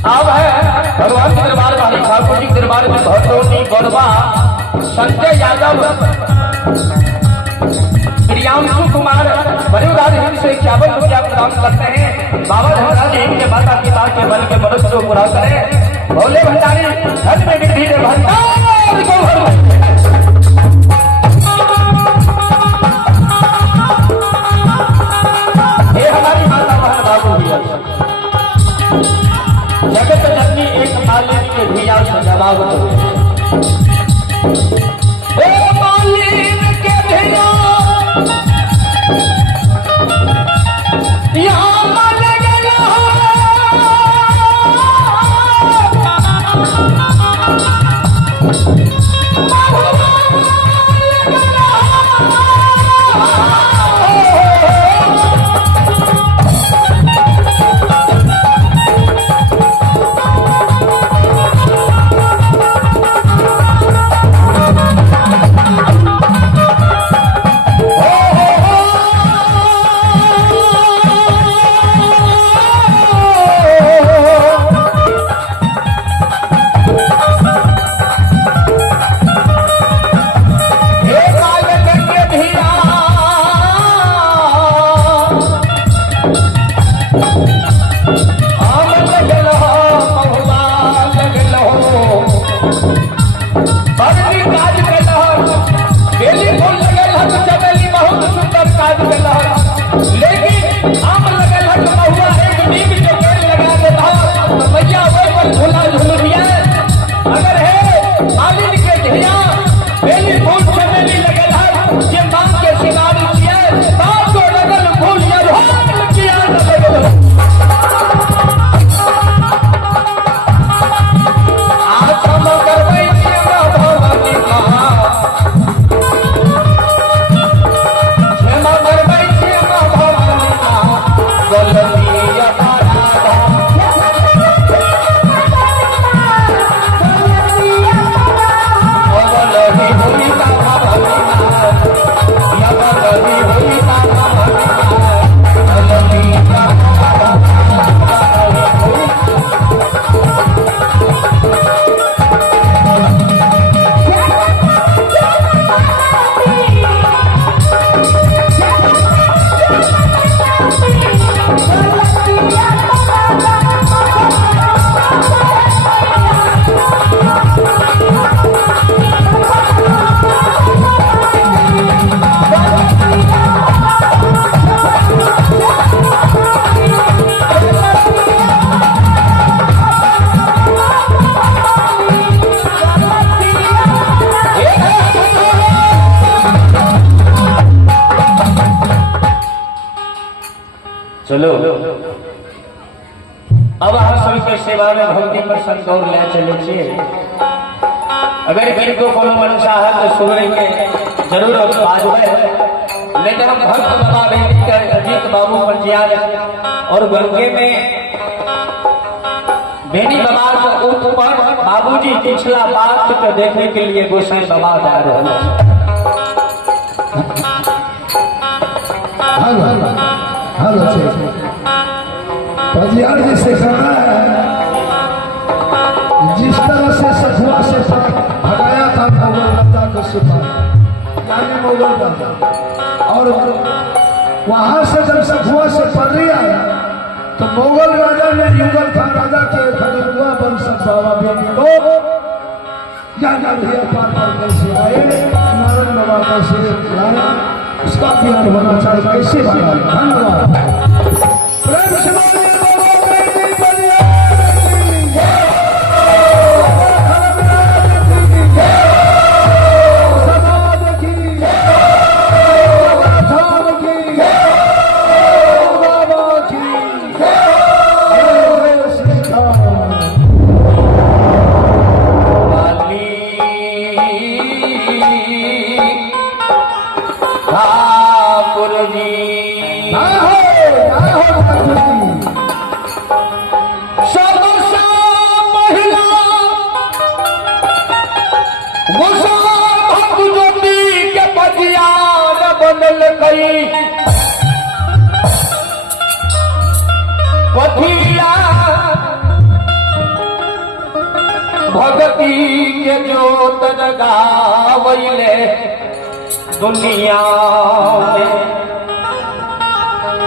भगवान के दरबार वाली ठाकुर जी के दरबार में भट्टोनी गौरवा संजय यादव प्रियांशु कुमार परिवार से 51 रुपया प्रदान करते हैं। बाबा धनराज जी के माता पिता के बल के मनुष्य को पूरा करें। भोले भंडारी धन में वृद्धि दे भंडार को भर। ये हमारी माता महाबाबू जगत जननी एक मालिनी के धिया से जवाब Oh चलो अब हम सबके सेवा में भक्ति पर संतोष ले चले छिए। अगर किनको कोनो मनसा है तो सुबह के जरूर बाजबे, लेकिन हम भक्त बाबा अजीत बाबू पंजियार और गंगे में बेनी बाबा के ऊपर बाबूजी पिछला बात को देखने के लिए गोसाई बाबा जा रहे हैं। पंजियार जी से कहना है, जिस तरह से सखुआ से भगाया था मुगल राजा को सिपाही यानी मुगल राजा, और वहां से जब सखुआ से पर्री आया तो मुगल राजा ने युगल खान राजा के खजुआ वंशज बाबा बेटी को ज्ञान पार पर कैसे आए, नारायण बाबा कैसे लाया, उसका ज्ञान होना चाहिए, कैसे बना। धन्यवाद। प्रेम से भगती के जोत जगावैले दुनिया में।